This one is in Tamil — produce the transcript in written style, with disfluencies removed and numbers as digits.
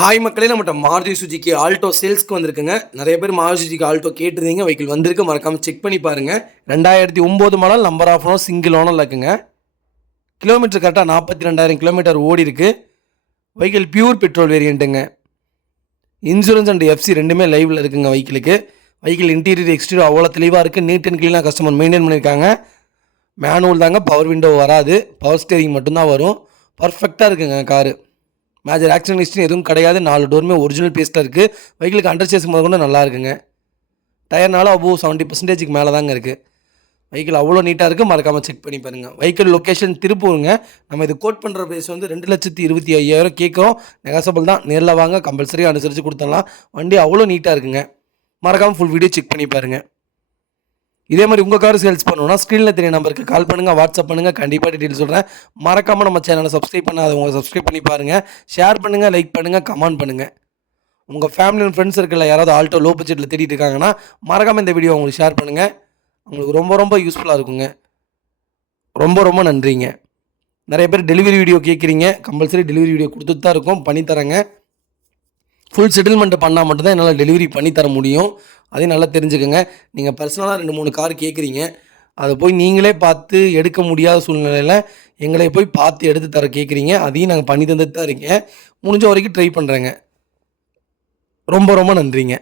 ஹாய் மக்களே, நம்மகிட்ட மாருதி சுஜுகி ஆல்டோ சேல்ஸ்க்கு வந்திருக்குங்க. நிறைய பேர் மாருதி சுஜுகி ஆல்டோ கேட்டிருந்தீங்க. வெஹிக்கிள் வந்திருக்கு, மறக்காமல் செக் பண்ணி பாருங்கள். 2009 model, number of owner, single ஓனரில் இருக்குங்க. கிலோமீட்டர் கரெக்டாக 42,000 கிலோமீட்டர் ஓடி இருக்கு. வெஹிக்கிள் பியூர் பெட்ரோல் வேரியண்ட்டுங்க. இன்சூரன்ஸ் அண்ட் எஃப்சி ரெண்டுமே லைவில் இருக்குங்க வெஹிக்கிளுக்கு. வெஹிக்கிள் இன்டீரியர் எக்ஸ்டீரியர் அவ்வளோ தெளிவாக இருக்குது. நீட் அண்ட் க்ளீனாக கஸ்டமர் மெயின்டைன் பண்ணியிருக்காங்க. மேனுவல் தாங்க, பவர் விண்டோ வராது, பவர் ஸ்டேரிங் மட்டும்தான் வரும். பர்ஃபெக்டாக இருக்குங்க காரு. மேஜர் ஆக்சிடென்ட் ஹிஸ்ட்ரி எதுவும் கிடையாது. 4 டோருமே ஒரிஜினல் பேஸ்ட்டாக இருக்குது. வெஹிக்கிளுக்கு அண்டர் சேஸ் முதல் கொண்டு நல்லா இருக்குங்க. டயர்னால அபோவ் 70% மேலே தாங்க இருக்குது. வெஹிக்கிள் அவ்வளோ நீட்டாக இருக்குது, மறக்காமல் செக் பண்ணி பாருங்கள். வெஹிக்கிள் லொக்கேஷன் திருப்பூருங்க. நம்ம இது கோட் பண்ணுற ப்ரைஸ் வந்து 2,25,000 கேட்குறோம். நெகாசபிள் தான். நேரில் வாங்க, கம்பல்சரியாக அனுசரித்து கொடுத்துடலாம். வண்டி அவ்வளோ நீட்டாக இருக்குங்க. மறக்காமல் ஃபுல் வீடியோ செக் பண்ணி பாருங்கள். இதே மாதிரி உங்கள் கார் சேல்ஸ் பண்ணணும்னா ஸ்க்ரீனில் தெரிய நம்பருக்கு கால் பண்ணுங்கள், வாட்ஸ்அப் பண்ணுங்கள். கண்டிப்பாக டீட்டெயில் சொல்கிறேன். மறக்காமல் நம்ம சேனலை சப்ஸ்கிரைப் பண்ணாதவங்க சப்ஸ்கிரைப் பண்ணி பாருங்கள். ஷேர் பண்ணுங்கள், லைக் பண்ணுங்கள், கமெண்ட் பண்ணுங்கள். உங்கள் ஃபேமிலி அண்ட் ஃப்ரெண்ட்ஸ் சர்க்கிளில் யாராவது ஆல்டோ லோ பட்ஜெட்டில் தேடிட்டு இருக்காங்கன்னா மறக்காமல் இந்த வீடியோ உங்களுக்கு ஷேர் பண்ணுங்கள். உங்களுக்கு ரொம்ப ரொம்ப யூஸ்ஃபுல்லாக இருக்குங்க. ரொம்ப ரொம்ப நன்றிங்க. நிறைய பேர் டெலிவரி வீடியோ கேட்குறீங்க. கம்பல்சரி டெலிவரி வீடியோ கொடுத்துட்டு தான் இருக்கும், பண்ணித்தரேங்க. ஃபுல் செட்டில்மெண்ட் பண்ணால் மட்டும்தான் என்னால் டெலிவரி பண்ணித்தர முடியும். அதையும் நல்லா தெரிஞ்சுக்கோங்க. நீங்கள் பர்சனலாக 2-3 கார் கேட்குறீங்க. அதை போய் நீங்களே பார்த்து எடுக்க முடியாத சூழ்நிலையில் எங்களை போய் பார்த்து எடுத்து தர கேட்குறீங்க. அதையும் நாங்கள் பண்ணி தந்துட்டு தான் இருக்கேன். முடிஞ்ச வரைக்கும் ட்ரை பண்ணுறேங்க. ரொம்ப ரொம்ப நன்றிங்க.